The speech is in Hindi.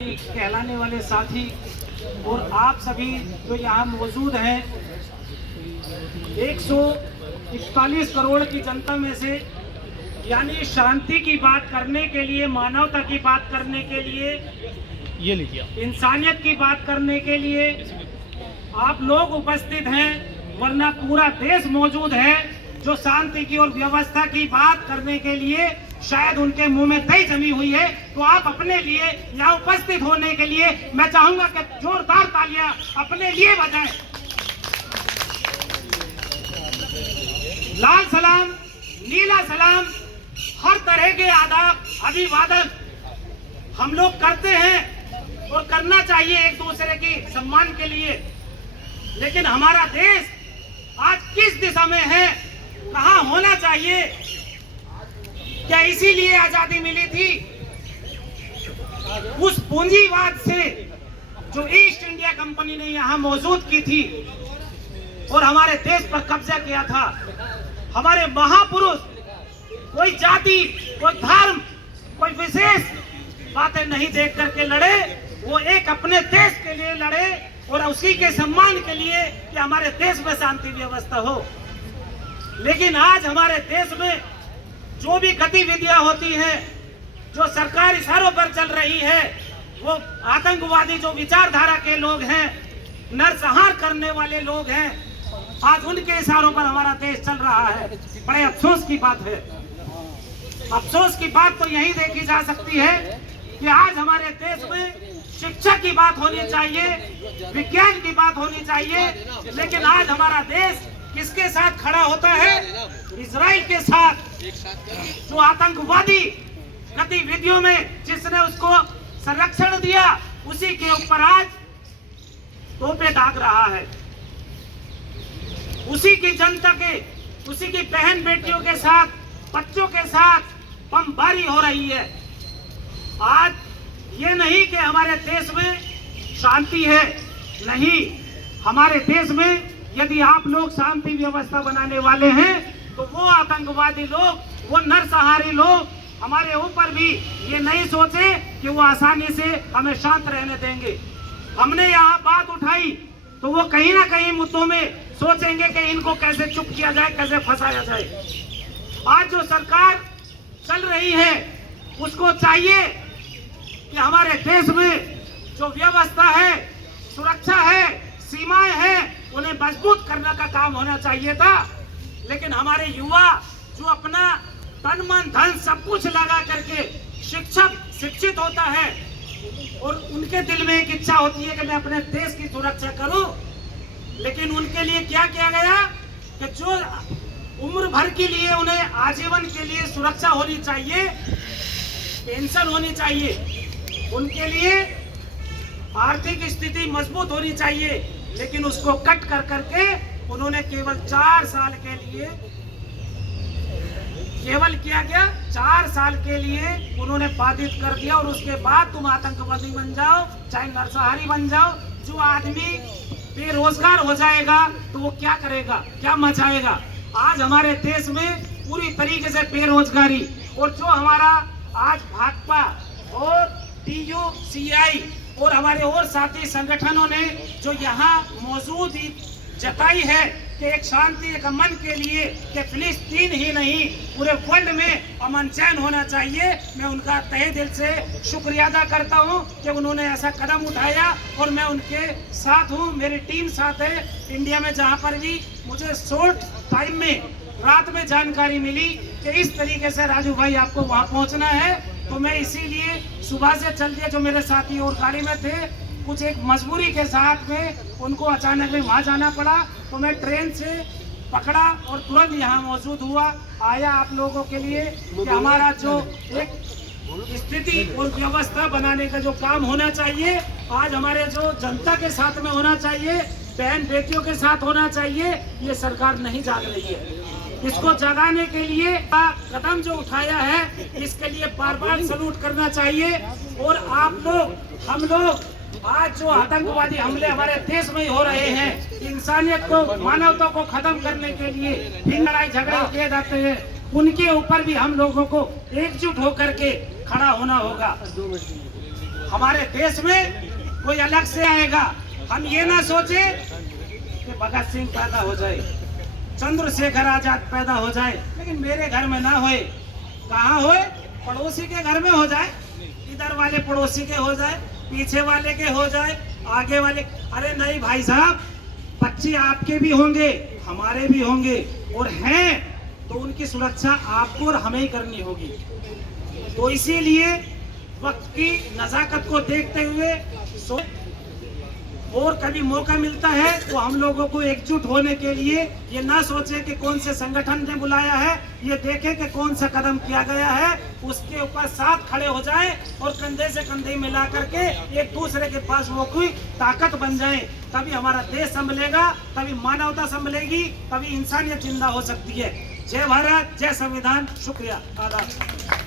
कहलाने वाले साथी और आप सभी जो यहाँ मौजूद हैं, 141 करोड़ की जनता में से, यानी शांति की बात करने के लिए, मानवता की बात करने के लिए, ये लीजिए, इंसानियत की बात करने के लिए आप लोग उपस्थित हैं, वरना पूरा देश मौजूद है जो शांति की और व्यवस्था की बात करने के लिए शायद उनके मुंह में दही जमी हुई है। तो आप अपने लिए यहाँ उपस्थित होने के लिए मैं चाहूंगा कि जोरदार तालियां अपने लिए बजाएं। लाल सलाम, नीला सलाम, हर तरह के आदाब, अभिवादन हम लोग करते हैं और करना चाहिए एक दूसरे की सम्मान के लिए। लेकिन हमारा देश आज किस दिशा में है, कहाँ होना चाहिए? क्या इसीलिए आजादी मिली थी? उस पूंजीवाद से जो ईस्ट इंडिया कंपनी ने यहाँ मौजूद की थी और हमारे देश पर कब्जा किया था। हमारे महापुरुष कोई जाति, कोई धर्म, कोई विशेष बातें नहीं देख करके लड़े, वो एक अपने देश के लिए लड़े और उसी के सम्मान के लिए कि हमारे देश में शांति व्यवस्था हो। लेकिन आज हमारे देश में जो भी गतिविधियां होती हैं, जो सरकार इशारों पर चल रही है, वो आतंकवादी जो विचारधारा के लोग हैं, नरसंहार करने वाले लोग हैं, आज उनके इशारों पर हमारा देश चल रहा है। बड़े अफसोस की बात है। अफसोस की बात तो यही देखी जा सकती है कि आज हमारे देश में शिक्षा की बात होनी चाहिए, विज्ञान की बात होनी चाहिए, लेकिन आज हमारा देश किसके साथ खड़ा होता है? इजराइल के साथ, जो आतंकवादी गतिविधियों में जिसने उसको संरक्षण दिया, उसी के ऊपर आज तोपे दाग रहा है। उसी की जनता के, उसी की बहन बेटियों के साथ, बच्चों के साथ बमबारी हो रही है। आज ये नहीं कि हमारे देश में शांति है, नहीं, हमारे देश में यदि आप लोग शांति व्यवस्था बनाने वाले हैं तो वो आतंकवादी लोग, वो नरसंहारी लोग हमारे ऊपर भी ये नहीं सोचे कि वो आसानी से हमें शांत रहने देंगे। हमने यहाँ बात उठाई तो वो कहीं ना कहीं मुद्दों में सोचेंगे कि इनको कैसे चुप किया जाए, कैसे फंसाया जाए। आज जो सरकार चल रही है उसको चाहिए कि हमारे देश में जो व्यवस्था है, सुरक्षा है, सीमाएं हैं, उन्हें मजबूत करने का काम होना चाहिए था। लेकिन हमारे युवा जो अपना तन मन धन सब कुछ लगा करके शिक्षित होता है और उनके दिल में एक इच्छा होती है कि मैं अपने देश की सुरक्षा करूं, लेकिन उनके लिए क्या किया गया कि जो उम्र भर के लिए उन्हें आजीवन के लिए सुरक्षा होनी चाहिए, पेंशन होनी चाहिए, उनके लिए आर्थिक स्थिति मजबूत होनी चाहिए, लेकिन उसको कट कर करके उन्होंने केवल 4 साल के लिए, केवल किया गया 4 साल के लिए उन्होंने बाधित कर दिया। और उसके बाद तुम आतंकवादी बन जाओ, चाहे नरसंहारी बन जाओ। जो आदमी बेरोजगार हो जाएगा तो वो क्या करेगा, क्या मचाएगा? आज हमारे देश में पूरी तरीके से बेरोजगारी, और जो हमारा आज भाजपा और TUCI और हमारे और साथी संगठनों ने जो यहाँ मौजूद जताई है कि एक शांति, एक अमन के लिए, कि फिलिस्तीन ही नहीं पूरे वर्ल्ड में अमन चैन होना चाहिए, मैं उनका तहे दिल से शुक्रिया अदा करता हूं कि उन्होंने ऐसा कदम उठाया और मैं उनके साथ हूं। मेरी टीम साथ है। इंडिया में जहां पर भी मुझे शॉर्ट टाइम में, रात में जानकारी मिली कि इस तरीके से राजू भाई आपको वहां पहुंचना है, तो मैं इसीलिए सुबह से चल दिया। जो मेरे साथी और गाड़ी में थे, कुछ एक मजबूरी के साथ में उनको अचानक में वहाँ जाना पड़ा, तो मैं ट्रेन से पकड़ा और तुरंत यहाँ मौजूद हुआ, आया आप लोगों के लिए कि हमारा जो एक स्थिति और व्यवस्था बनाने का जो काम होना चाहिए, आज हमारे जो जनता के साथ में होना चाहिए, बहन बेटियों के साथ होना चाहिए, ये सरकार नहीं जाग रही है। इसको जगाने के लिए कदम जो उठाया है, इसके लिए बार बार सल्यूट करना चाहिए। और आप लोग, हम लोग आज जो आतंकवादी हमले हमारे देश में हो रहे हैं, इंसानियत को, मानवता को खत्म करने के लिए भी लड़ाई झगड़े किए जाते हैं, उनके ऊपर भी हम लोगों को एकजुट होकर के खड़ा होना होगा। हमारे देश में कोई अलग से आएगा। हम ये ना सोचे कि भगत सिंह पैदा हो जाए, चंद्रशेखर आजाद पैदा हो जाए, लेकिन मेरे घर में ना होए। कहाँ होए? पड़ोसी के घर में हो जाए, इधर वाले पड़ोसी के हो जाए, पीछे वाले के हो जाए, आगे वाले। अरे नहीं भाई साहब, बच्चे आपके भी होंगे, हमारे भी होंगे, और हैं तो उनकी सुरक्षा आपको और हमें ही करनी होगी। तो इसीलिए वक्त की नज़ाकत को देखते हुए और कभी मौका मिलता है तो हम लोगों को एकजुट होने के लिए ये ना सोचे कि कौन से संगठन ने बुलाया है, ये देखें कि कौन सा कदम किया गया है, उसके ऊपर साथ खड़े हो जाएं और कंधे से कंधे मिला करके एक दूसरे के पास वो कोई ताकत बन जाए। तभी हमारा देश संभलेगा, तभी मानवता संभलेगी, तभी इंसानियत जिंदा हो सकती है। जय भारत, जय संविधान। शुक्रिया, आदाब।